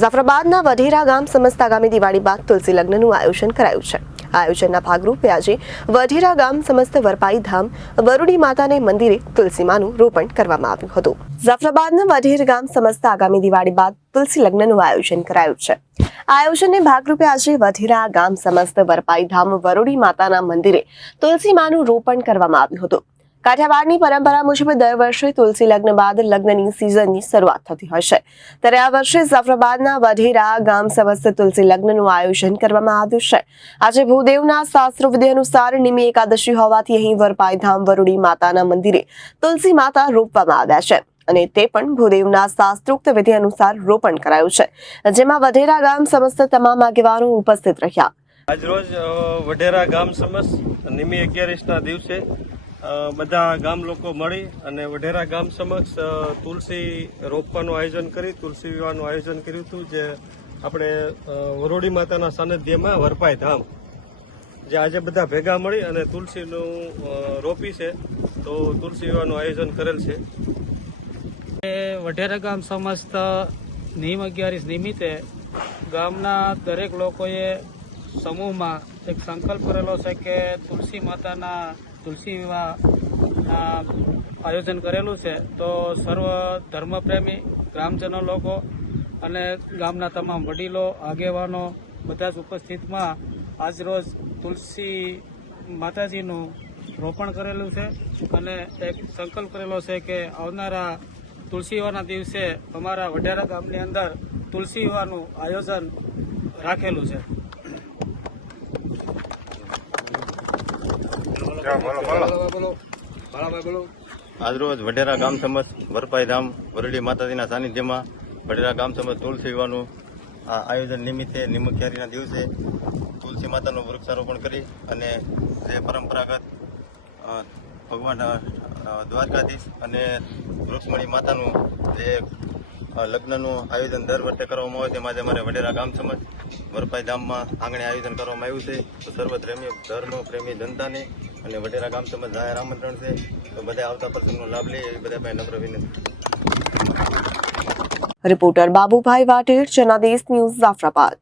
જાફરાબાદના વઢેરા ગામ સમસ્ત આગામી દિવાળી બાદ તુલસી લગ્નનું આયોજન કરાયું છે। આયોજનના ભાગરૂપે આજે વઢેરા ગામ સમસ્ત વરપાઈ ધામ વરુડી માતાને મંદિરે તુલસીમાનું રોપણ કરવામાં આવ્યું હતું। જાફરાબાદના વઢેર ગામ સમસ્ત આગામી દિવાળી બાદ તુલસી લગ્નનું આયોજન કરાયું છે। આયોજનને ભાગરૂપે આજે વઢેરા ગામ સમસ્ત વરપાઈ ધામ વરુડી માતાના મંદિરે તુલસીમાનું રોપણ કરવામાં આવ્યું હતું। કાઠિયાવાડની પરંપરા મુજબ દર વર્ષે તુલસી લગ્ન બાદ લગ્નની સિઝનની શરૂઆત થતી હોય છે, ત્યારે આ વર્ષે જાફરાબાદના વઢેરા ગામ સમસ્ત તુલસી લગ્નનું આયોજન કરવામાં આવ્યું છે। આજે ભૂદેવના શાસ્ત્રવિધિ અનુસાર નિમી એકાદશી હોવાથી અહીં વરપાઈ ધામ વરુડી માતાના મંદિરે તુલસી માતા રોપવામાં આવ્યા છે અને તે પણ ભૂદેવના શાસ્ત્રોક્ત વિધિ અનુસાર રોપણ કરાયું છે, જેમાં વઢેરા ગામ સમસ્ત તમામ આગેવાનો ઉપસ્થિત રહ્યા। આજરોજ વઢેરા ગામ સમસ્ત નિમી 11ના દિવસે બધા ગામ લોકો મળી અને વઢેરા ગામ સમક્ષ તુલસી રોપવાનું આયોજન કરી તુલસી વિવાહનું આયોજન કર્યું હતું, જે આપણે વરોડી માતાના સાનિધ્યમાં વરપાઈ ધામ જે આજે બધા ભેગા મળી અને તુલસીનું રોપી છે, તો તુલસી વિવાહનું આયોજન કરેલ છે। વઢેરા ગામ સમસ્ત નિમ 11 નિમિત્તે ગામના દરેક લોકોએ સમૂહમાં એક સંકલ્પ કરેલો છે કે તુલસી માતાના તુલસી વિવાહ આયોજન કરેલું છે, તો સર્વ ધર્મપ્રેમી ગ્રામજનો લોકો અને ગામના તમામ વડીલો આગેવાનો બધા જ ઉપસ્થિતમાં આજરોજ તુલસી માતાજીનું રોપણ કરેલું છે અને એક સંકલ્પ કરેલો છે કે આવનારા તુલસી વિવાહના દિવસે અમારા વઢેરા ગામની અંદર તુલસી વિવાહનું આયોજન રાખેલું છે। આજરોજ વઢેરા ગામ સમસ્ત વરપાઈ ધામ વરડી માતાજીના સાનિધ્યમાં વઢેરા ગામ સમસ્ત તુલસી વિવાહનું આયોજન નિમિત્તે નિમખ્યારીના દિવસે તુલસી માતાનું વૃક્ષારોપણ કરી અને જે પરંપરાગત ભગવાન દ્વારકાધીશ અને વૃક્ષમણી માતાનું જે લગ્નનું આયોજન દર વર્ષે કરવામાં આવે છે, તેમાં અમારે વઢેરા ગામ સમસ્ત વરપાઈ ધામમાં આંગણે આયોજન કરવામાં આવ્યું છે। તો સર્વ ધર્મ પ્રેમી જનતાને અને વઢેરા ગામ સમસ્ત જાહેર આમંત્રણ છે, તો બધા આવતા પ્રસંગનો લાભ લે એવી બધા પાસે નમ્ર વિનંતી। Reporter Babubhai Vater, Janadesh news, Jafrabad.